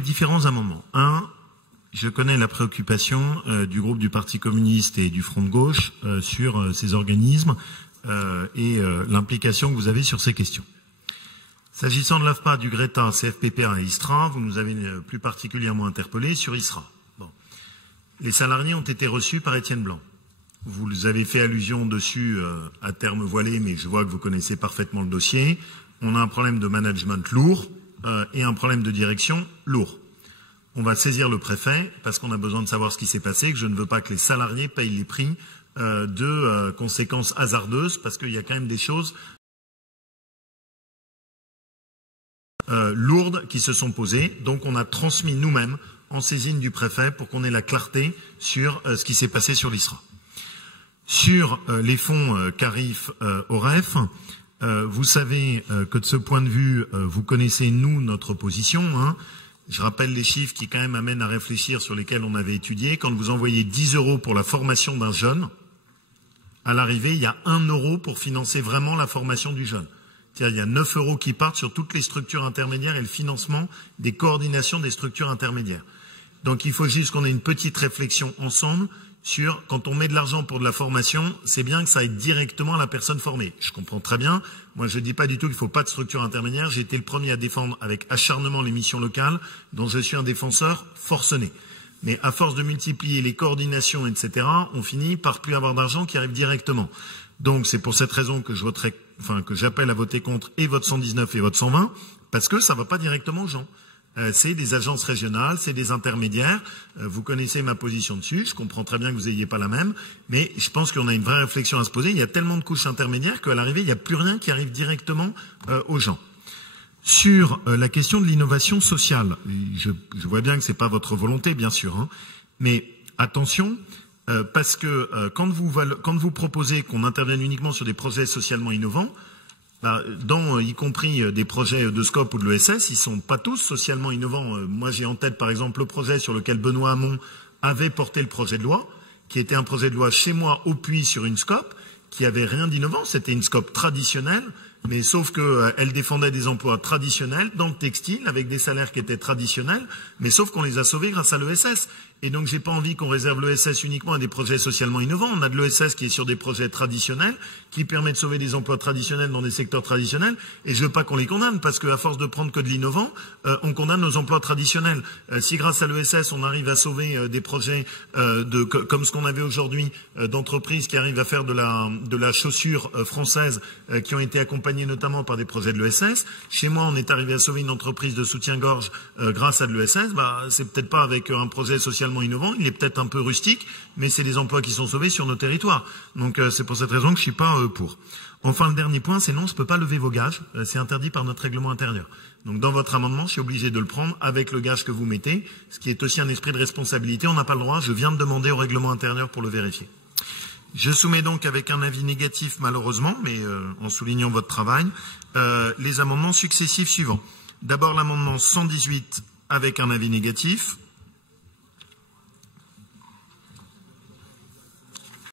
les différents amendements. Un, je connais la préoccupation du groupe du Parti communiste et du Front de gauche sur ces organismes et l'implication que vous avez sur ces questions. S'agissant de l'AFPA, du Greta, CFPPA et ISRA, vous nous avez plus particulièrement interpellé sur ISRA. Bon. Les salariés ont été reçus par Étienne Blanc. Vous avez fait allusion dessus à terme voilé, mais je vois que vous connaissez parfaitement le dossier. On a un problème de management lourd et un problème de direction lourd. On va saisir le préfet parce qu'on a besoin de savoir ce qui s'est passé, que je ne veux pas que les salariés payent les prix de conséquences hasardeuses, parce qu'il y a quand même des choses lourdes qui se sont posées. Donc on a transmis nous-mêmes en saisine du préfet pour qu'on ait la clarté sur ce qui s'est passé sur l'ISRA. Sur les fonds CARIF-OREF, vous savez que de ce point de vue, vous connaissez, nous, notre position. Hein. Je rappelle les chiffres qui quand même amènent à réfléchir, sur lesquels on avait étudié. Quand vous envoyez 10 € pour la formation d'un jeune, à l'arrivée, il y a 1 € pour financer vraiment la formation du jeune. C'est-à-dire, il y a 9 € qui partent sur toutes les structures intermédiaires et le financement des coordinations des structures intermédiaires. Donc il faut juste qu'on ait une petite réflexion ensemble sur, quand on met de l'argent pour de la formation, c'est bien que ça aide directement à la personne formée. Je comprends très bien. Moi, je ne dis pas du tout qu'il ne faut pas de structure intermédiaire. J'ai été le premier à défendre avec acharnement les missions locales, dont je suis un défenseur forcené. Mais à force de multiplier les coordinations, etc., on finit par plus avoir d'argent qui arrive directement. Donc c'est pour cette raison que que j'appelle à voter contre et votre 119 et votre 120, parce que ça ne va pas directement aux gens. C'est des agences régionales, c'est des intermédiaires. Vous connaissez ma position dessus. Je comprends très bien que vous n'ayez pas la même. Mais je pense qu'on a une vraie réflexion à se poser. Il y a tellement de couches intermédiaires qu'à l'arrivée, il n'y a plus rien qui arrive directement aux gens. Sur la question de l'innovation sociale, je vois bien que ce n'est pas votre volonté, bien sûr. Hein, mais attention, parce que quand vous proposez qu'on intervienne uniquement sur des projets socialement innovants, y compris des projets de SCOP ou de l'ESS, ils sont pas tous socialement innovants. Moi, j'ai en tête, par exemple, le projet sur lequel Benoît Hamon avait porté le projet de loi, qui était un projet de loi chez moi au Puy sur une SCOP, qui avait rien d'innovant. C'était une SCOP traditionnelle, mais sauf qu'elle défendait des emplois traditionnels dans le textile, avec des salaires qui étaient traditionnels, mais sauf qu'on les a sauvés grâce à l'ESS. Et donc, j'ai pas envie qu'on réserve l'ESS uniquement à des projets socialement innovants. On a de l'ESS qui est sur des projets traditionnels, qui permet de sauver des emplois traditionnels dans des secteurs traditionnels. Et je veux pas qu'on les condamne, parce qu'à force de prendre que de l'innovant, on condamne nos emplois traditionnels. Si grâce à l'ESS, on arrive à sauver des projets comme ce qu'on avait aujourd'hui, d'entreprises qui arrivent à faire de la chaussure française, qui ont été accompagnées notamment par des projets de l'ESS. Chez moi, on est arrivé à sauver une entreprise de soutien-gorge grâce à de l'ESS. C'est peut-être pas avec un projet social innovant, il est peut-être un peu rustique, mais c'est des emplois qui sont sauvés sur nos territoires. Donc c'est pour cette raison que je suis pas pour. Enfin, le dernier point, c'est non, je ne peux pas lever vos gages, c'est interdit par notre règlement intérieur. Donc dans votre amendement, je suis obligé de le prendre avec le gage que vous mettez, ce qui est aussi un esprit de responsabilité. On n'a pas le droit, je viens de demander au règlement intérieur pour le vérifier. Je soumets donc avec un avis négatif malheureusement, mais en soulignant votre travail, les amendements successifs suivants. D'abord l'amendement 118 avec un avis négatif.